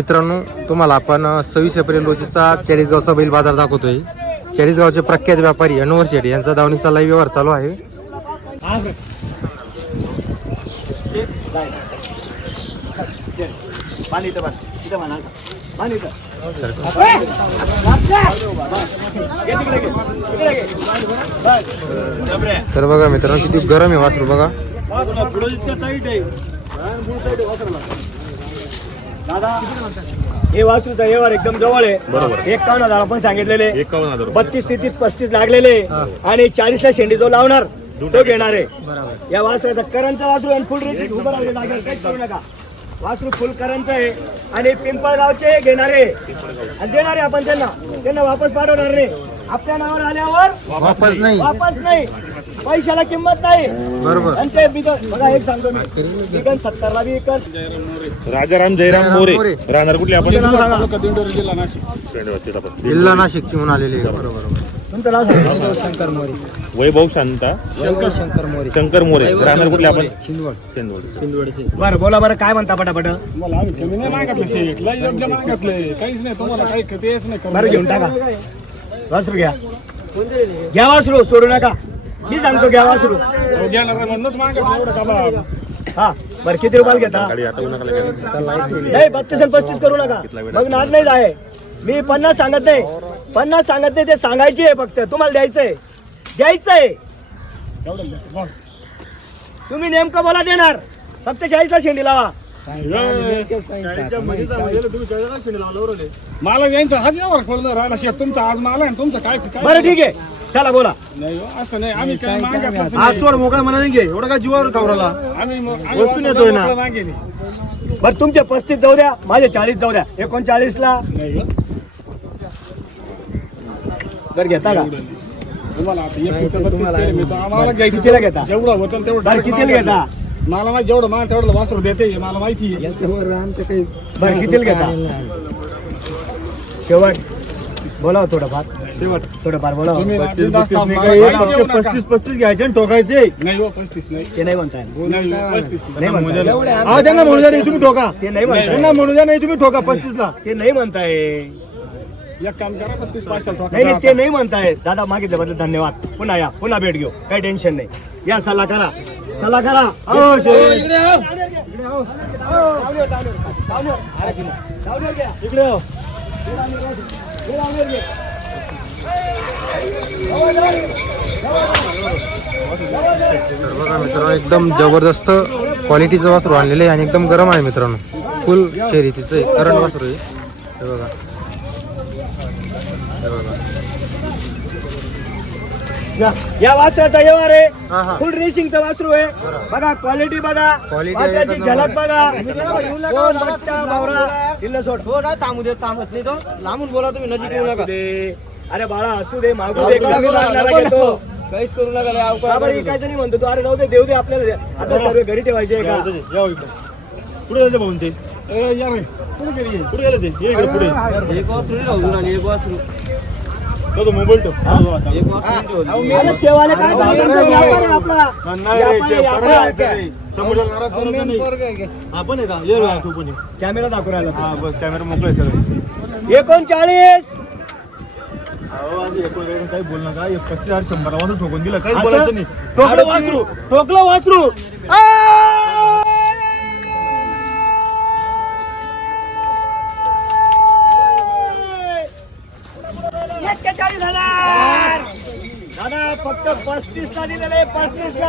मित्रांनो तुम्हाला आपण सव्वीस एप्रिल रोजीचा चाळीसगावचा बैल बाजार दाखवतोय. चाळीसगावचे प्रख्यात व्यापारी अनवर शेठ यांचा दावणीचा लाईव्ह व्यवहार चालू आहे. तर बघा मित्रांनो किती गरम आहे वासरू बघा. दादा हे वास्तूचा व्यवहार एकदम जवळ आहे. एकावन्न हजार आपण सांगितलेले. एकावन्न हजार रुपये. बत्तीस स्थितीत पस्तीस लागलेले. आणि चाळीस ला शेंडी जो लावणार तो घेणार आहे. या वासराचा करंचा वासरू आणि फुल रेसिंग उभं राहिलं जागेवर काहीच करू नका. वासरू फुल करंचा आहे. आणि पिंपळगावचे घेणारे आणि देणारे आपण त्यांना. त्यांना वापस पाठवणार नाही. आपल्या नावावर आल्यावर वापस नाही. वापस नाही. पैशाला किंमत नाही. बरोबर. आणि ते बिगन बघा एक सांगतो मी. बिगन सत्तरला बी विकत राजाराम जयराम जयराम मोरे. मोरे. राहणार कुठले आपण? पेंडवाचे आपण. जिल्हा नाशिकची म्हणून आलेली आहे. बरोबर. तुमचं नाव सांगा. शंकर मोरे. वैभव शांता. शंकर मोरे. शंकर मोरे. राहणार कुठले आपण? शिंदवड. शेंदवड. बरं बोला बरं काय म्हणता पटापट? मला आम्ही कमी नाही मागितलं शेट लय योग्य मागितलंय काहीच नाही तुम्हाला काही तेच नाही कमी. बरं घेऊन टाका. वासरू घ्या. घ्या वासरू सोडू नका. मी सांगतो घ्या वासरू म्हणूनच एवढं का हा बरं किती रुपयाला घेता. नाही बत्तीस आणि पस्तीस करू नका. मग नाद नाही जाय. मी पन्नास सांगत नाही. पन्नास सांगत नाही ते सांगायची आहे फक्त. तुम्हाला द्यायचंय. द्यायचंय. तुम्ही नेमकं बोला देणार. फक्त चाळीसला शेंडी लावा. मला यांचा हाच यावर राहिला. तुमचा आज मला आणि तुमचं काय काय बरं ठीक आहे. चला बोला. नाही हो, असं नाही. आम्ही आज सोड मनाने घे. एवढं काय जीवावर खावराला? आम्ही मग- आम्ही वस्तू नेतोय ना. बरं तुमचे पस्तीस जाऊ द्या माझे चाळीस जाऊ द्या. एकोणचाळीस ला नाही हो. बरं घेता का? तुम्हाला आता एकटीचं बत्तीस केलं मी तर आम्हाला घ्यायचं कितीला घेता? जेवढं होतं तेवढं बरं कितीला. घेता? मला माहिती जेवढं मला तेवढं वासरू देते हे मला माहिती आहे. बरं कितीला घेता? शेवट. बोलाव थोडंफार शेवट. थोडंफार बोलाव. तुम्ही नका. पस्तीस घ्यायचे आणि ठोकायचे. नाही हो पस्तीस नाही. ते नाही म्हणताय. नाही हो, पस्तीस नाही. नाही म्हणताय. हा त्यांना म्हणू द्या नाही तुम्ही ठोका. ते नाही म्हणताय. त्यांना म्हणू द्या नाही तुम्ही ठोका पस्तीस ला ते नाही म्हणताय. एक काम करा पस्तीस पाचशे नाही नाही ते नाही म्हणताय. दादा मागितल्याबद्दल धन्यवाद. पुन्हा या पुन्हा भेट घेऊ. काही टेन्शन नाही. या सल्ला करा. सल्ला करा. हो, शेठ. इकडे हो. मित्र तर बघा मित्रांनो एकदम जबरदस्त क्वालिटीचं वासरू आणलेलं आहे आणि एकदम गरम आहे मित्रांनो. फुल शेरी आहे करंट वासरू आहे. हे बघा. हे बघा. या- या वासराचा व्यवहार आहे. हा, हा. फुल रेसिंगचा वासरू आहे. बघा क्वालिटी बघा. वासराची झलक. बघा. कोण बच्चा बावरा दिलं सोड. थांबू दे थांबत नाही तो. लांबून बोला तुम्ही नजीक येऊ नका. अरे बाळा असू दे. मागू दे कमी मागणारा घेतो. काहीच करू नका इकायचं नाही म्हणतो तू. अरे जाऊ दे देऊ दे आपल्याला. दे. आपल्या सर्व घरी ठेवायचे आहे का? कुठे जाते भाऊन ते? कुठे गेली? हे? ते? ये इकडे पुढे. आहे आपला नाही शेफ, व्यापार नाही. आपण आहे का? ये बा, तू पण ये. कॅमेरा दाखवून राहिला हा बस कॅमेरा मोकळे आहे सगळे. एकोणचाळीस. काही बोल नका. एक पस्तीस हजार शंभर वाजून ठोकून दिलं. काही? बोलायचं नाही. ठोकलं वासरू ठोकलं वासरू एक्केचाळीस हजार दादा फक्त पस्तीस ला दिलेलं आहे पस्तीस ला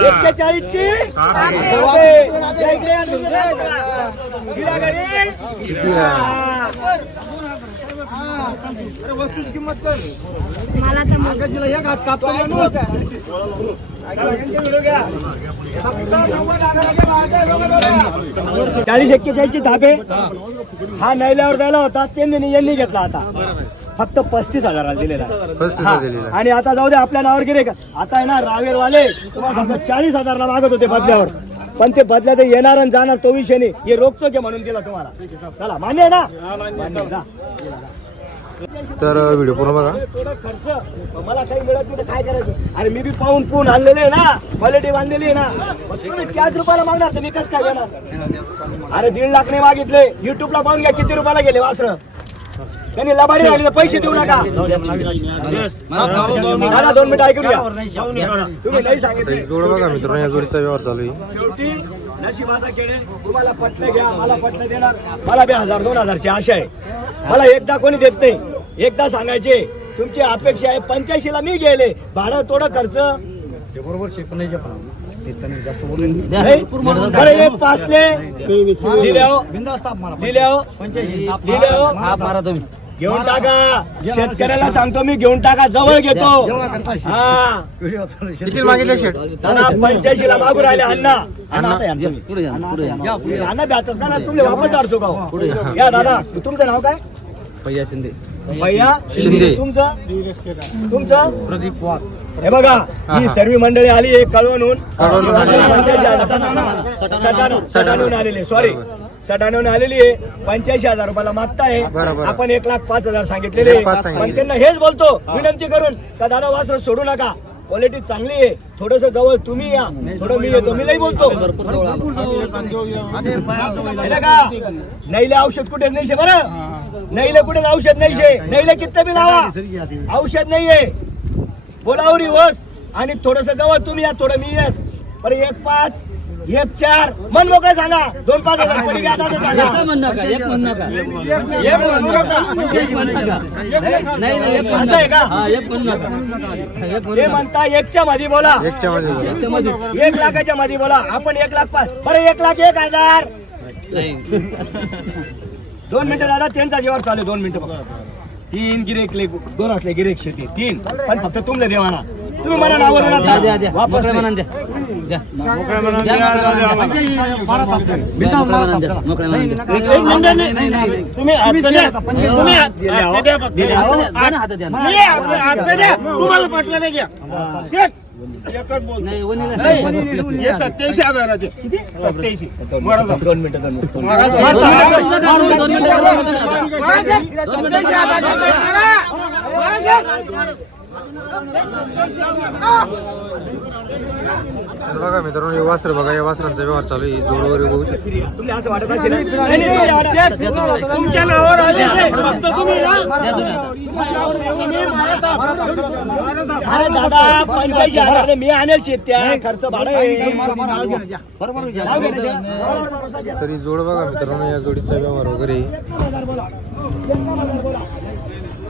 एक्केचाळीस ची दिला घरी अरे वस्तूची किंमत कर मला तर मग आकाशीला एक हात कापतो माणूस चाळीस एक्केचाळीस ची धाबे. हा नैल्यावर द्यायला होता त्यांनी यांनी घेतला आता. फक्त पस्तीस हजाराला दिलेला आहे. पस्तीस हा. दिलेलं आहे. आणि आता जाऊ दे आपल्या नावावर गेले का? आता आहे ना रावेरवाले तुम्हाला सांगतो चाळीस हजारला मागत होते बदल्यावर. पण ते बदल्या तर येणार आणि जाणार तो विषय नाही. हे रोखतो की म्हणून दिला तुम्हाला. चला मान्य आहे ना? मान्य आहे, जा. तर व्हिडिओ पूर्ण बघा. थोडं खर्च. मला काही मिळत नाही तर काय करायचं? अरे मी बी पाहून पाहून आणलेले आहे ना. क्वालिटी बांधलेली आहे ना. मग तुम्ही त्याच रुपयाला मागणार तर मी कसं काय देणार? अरे दीड लाख नाही मागितले. युट्यूबला पाहून घ्या किती रुपयाला गेले वासर? त्यांनी लबाडी राहिली तर पैसे देऊ नका. दादा दोन मिनिटं ऐकून घ्या. तुम्ही नाही सांगितले. जोड बघा मित्रांनो या जोडीचा व्यवहार चालू आहे. शेवटी नशिबाचा खेळ आहे. तुम्हाला पटलं घ्या मला पटलं देणार. मला बी हजार दोन हजारची आशा आहे. मला एकदा कोणी देत नाही. एकदा सांगायचे तुमची अपेक्षा आहे. पंच्याऐंशी ला मी गेले. भाडं थोडं खर्च. नाही? बरं एक पाचले. घेऊन टाका. शेतकऱ्याला सांगतो मी घेऊन टाका. जवळ घेतो. हा. किती मागितले पंच्याऐंशी ला मागू राहिले अण्णा. अण्णा का ना तुम्ही. वापस धाडसो का हो? या. दादा. तुमचं नाव काय? भैया शिंदे. भैया शिंदे. तुमचं तुमचं प्रदीप वाघ. हे बघा ही सर्व मंडळी आली आहे कळवणहून कळवणहून आली. सटाणा सटाणहून आलेली सॉरी सटाणहून आलेली आहे. पंच्याऐंशी हजार रुपयाला मागताय. आपण एक लाख पाच हजार सांगितलेले एक. पण त्यांना हेच बोलतो विनंती करून का दादा वासर सोडू नका. क्वालिटी चांगली आहे. थोडस जवळ तुम्ही या. थोडं मी येतो. मी नाही बोलतो. हे का नैले औषध कुठे नाही शे बरं? नैले कुठे औषध नाही शे नैले किती बी लावा. औषध नाहीये. बोलावरी होस आणि थोडस जवळ तुम्ही या थोडं मी येस. बरं एक पाच. एक चार. मन मोकळं सांगा. दोन पाच हजार. कोणी घ्या सांगा. एक म्हणू नका. असं आहे का? ते म्हणता एकच्या मध्ये बोला. एकच्या मध्ये बोला. एक लाखाच्या मध्ये बोला. आपण एक लाख पाच बरं एक लाख एक हजार. दोन मिनिटं दादा त्यांचा जेवण चालू आहे, दोन मिनिटं बघा. तीन गिरेक दोन असले गिरेक शेती. तीन. पण फक्त तुमले देवाना. तुम्ही म्हणा नावर वापस नाही. तुम्ही हो. हो. तुम्हाला पटलं नाही घ्या. एकच बोल. नाही, हे सत्याऐंशी हजाराचे किती सत्याऐंशी दोन मिनिटं दोन मिनिटं तर बघा मित्रांनो हे वासर बघा या वासरांचा व्यवहार चालू आहे. जोड वगैरे बघू शकता. तुम्ही असं वाटत असेल. तुमच्या नावावर आले ते. फक्त तुम्ही अरे दादा पंच्याऐंशी हजार मी आणेल शेत्या खर्च भाडं. तरी जोड बघा मित्रांनो या जोडीचा व्यवहार वगैरे.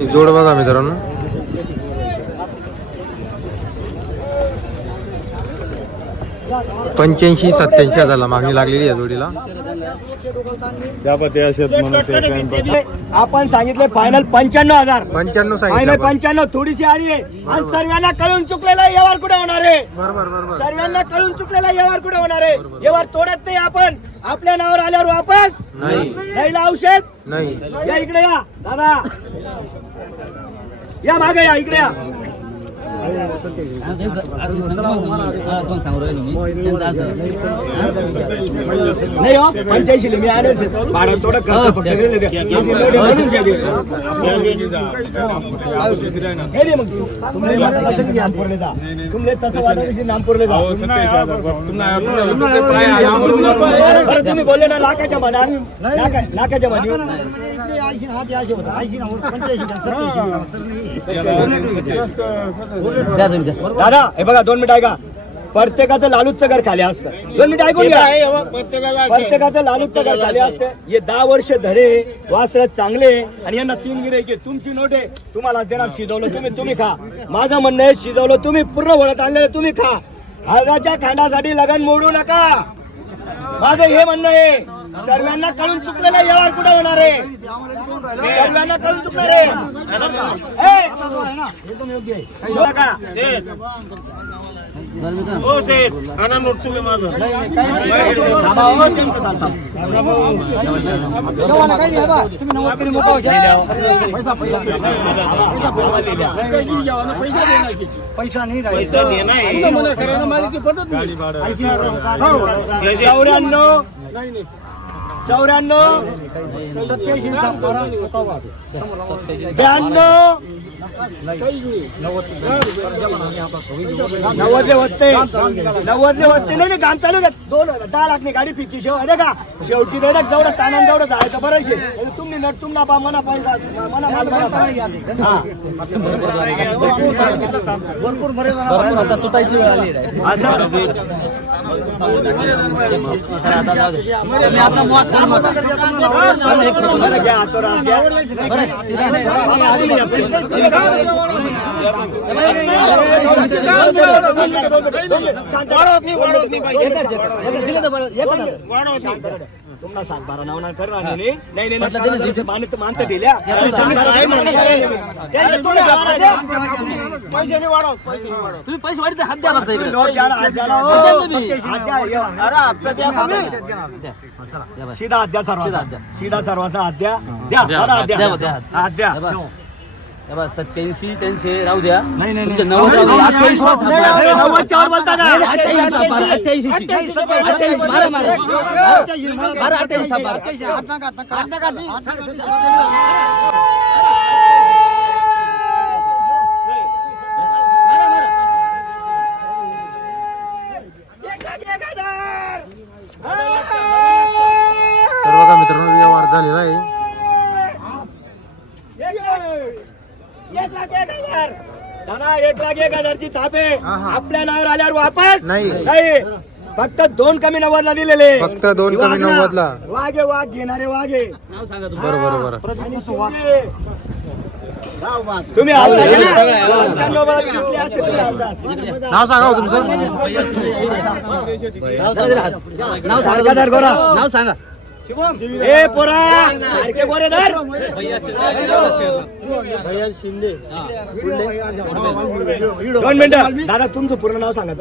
हो, जोड बघा मित्रांनो. पंच्याऐंशी सत्याऐंशी हजारला मागणी लागलेली आहे जोडीला. आपण सांगितले फायनल पंच्याण्णव हजार. पंच्याण्णव फायनल सांगितलं आपण. पंच्याण्णव थोडीशी आली आहे. आणि सर्वांना कळून चुकलेला व्यवहार कुठे होणार आहे? बरोबर बरोबर. सर्वांना कळून चुकलेला व्यवहार कुठे होणार आहे? व्यवहार तोडत नाही आपण. आपल्या नावावर आल्यावर वापस नाही. द्यायला औषध? नाही. या इकडे या. दादा. या मागे या इकडे या. नाही हो पंच्याऐंशी मी भाडं थोडं खर्च फक्त मग. तुमले नामपूरले जा. तसं असेल नामपूरले जा. तुम्ही बोलले ना लाखाच्या मधात लाखा- लाखाच्या मध्ये दादा हे बघा दोन मिनिट ऐका. प्रत्येकाचं लालूचं घर खाली असतं. दोन मिनिट ऐकून घ्या. प्रत्येकाचं लालूचं घर खाली असतं. हे दहा वर्ष धडे वासरत चांगले. आणि यांना तीन गिरे की तुमची नोट आहे तुम्हाला देणार शिजवलं तुम्ही तुम्ही खा. माझं म्हणणं आहे शिजवलं तुम्ही पूर्ण वळत आणलेलं तुम्ही खा. हळदाच्या खांडासाठी लगन मोडू नका. माझं हे म्हणणं आहे सर्वांना कळून चुकलेला व्यवहार कुठे होणार आहे? सर्वांना कळून चुकणार आहे? हो! सेठ आणा नोट तुम्ही माझं हो. पैसा देणार चौऱ्याण्णव. चौऱ्याण्णव ब्याण्णव नव्वदले होते नव्वदले होते नाही नाही, काम चालू. दोन दहा लाख नाही गाडी फिक्की शेव अरे का शेवटी दे जेवढं ताना जेवढं जायचं बरं शे तुम्ही नट तुमना पा मना पैसा मना माल बरा पा. हा. बरं, घ्या, हातोरा, घ्या. शांत वाढवत नाही वाढवत नाही पाहिजे वाढवत नाही तुम्हाला सात बारा नावना कर ना नाही नाही नाही नाही जसं मानत मानत दिल्या वाढवत तुम्ही पैसे वाढते हात द्या फक्त तुम्ही इकडे. नोट द्या ना, हात द्या ना, हो. हात द्या तुम्ही. हात द्या, ये. अरे हप्ता द्या तुम्ही. द्या. द्या बस. सीधा हात द्या हात द्या. सीधा सर्वांना हात द्या द्या दादा, हात द्या, द्या द्या. हात द्या द्या बस. द्या बस. सत्याऐंशी त्यांचे राहू द्या नाही, नाही, तुमचे नव्वद राहू द्या अठ्ठ्याऐंशी वर थांबा. नाही, नव्वदच्या वर बोलता का नाही, नाही, अठ्ठ्याऐंशी थांबा. अठ्ठ्याऐंशी अठ्ठ्याऐंशी मारा मारा मारा अठ्ठ्याऐंशी थांबा तर बघा मित्रांनो व्यवहार झालेला आहे एक लाख एक हजार दादा एक लाख एक हजारची थाप आहे हा, हा. आपल्या नावावर आल्यावर वापस नाही. नाही फक्त दोन कमी नव्वदला दिलेले फक्त दोन कमी. नव्वदला. वाघे वाघ घेणारे वाघे नाव सांगा तुम्ही बरोबर बरोबर. तुम्ही हलता का ना? पंच्याण्णव बळा घेतले असते तुम्ही हलता. नाव सांगा हो तुमचं नाव सांगा सारखा धर गोरा. नाव सांगा ए पोरा सारखे गोरे धर. दोन मिनिटं. दादा तुमचं पूर्ण नाव सांगा.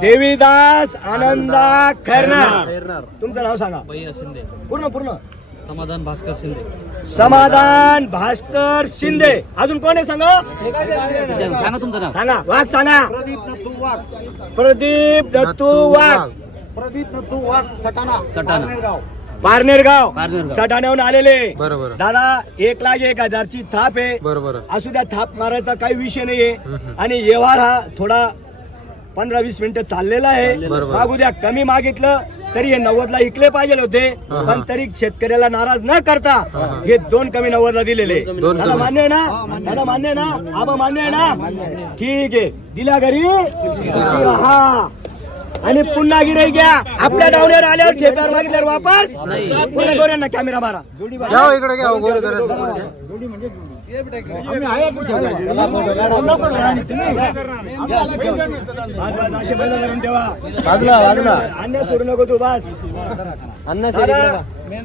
देवीदास आनंदा खैरनार. तुमचं नाव सांगा. पूर्ण पूर्ण. समाधान भास्कर शिंदे. समाधान भास्कर शिंदे. अजून कोण आहे सांगा? सांगा तुमचं नाव. सांगा. वाघ सांगा. प्रदीप दत्तू वाघ सटाणा पारनेरगाव. पारनेरगाव. सटाण्याहून आलेले. बरोबर. दादा एक लाख एक हजारची थाप आहे. बरोबर. असू द्या थाप मारायचा काही विषय नाहीये. हम्म. आणि व्यवहार हा थोडा पंधरा वीस मिनिटं चाललेला आहे. बरोबर. मागू द्या कमी मागितलं तरी हे नव्वदला इकले पाहिजे होते. हा. पण तरी शेतकऱ्याला नाराज न करता हा. हे. दोन कमी नव्वदला दिलेले. दोन दादा कमी. मान्य आहे ना? दादा मान्य आहे ना? आबा मान्य आहे ना? ठीक आहे. दिल्या घरी. हा. आणि पुन्हा गिराई घ्या. आपल्या दावण्यावर आल्यावर ठेप्यावर मागितल्यावर वापस. पुन्हा गोऱ्यांना कॅमेरा मारा. घ्या इकडे घ्या गोरे अन्य सोडू नको तू बस.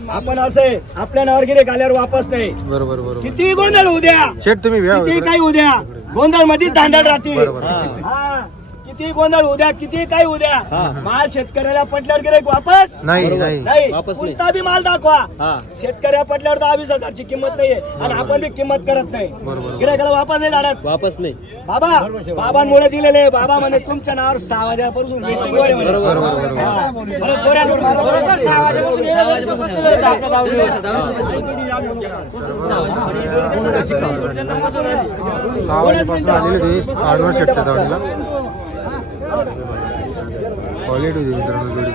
आपण असे आपल्या नावावर गिरे आल्यावर वापस नाही. बरोबर बरोबर. किती गोंधळ होऊ द्या. शेठ तुम्ही किती. काही होऊ द्या. गोंधळमध्ये दांडळ राहतील. हा. किती गोंधळ होऊ द्या किती काही होऊ द्या माल शेतकऱ्याला पटल्यावर गिरे वापस? नाही नाही. नाही. कोणता बी माल दाखवा. शेतकऱ्या पटल्यावर दहा वीस हजारची किंमत नाहीये. आणि आपण बी किंमत करत नाही. बरोबर. गिरायकाला वापस नाही जाणार. वापस नाही. बाबा बाबांमुळे दिलेले बाबा म्हणे तुमच्या नावावर सहा बरोबर सहा वाजेपासून आलेले ते आडवर शेटच्या क्वालिटी होती मित्रांनो जोडी.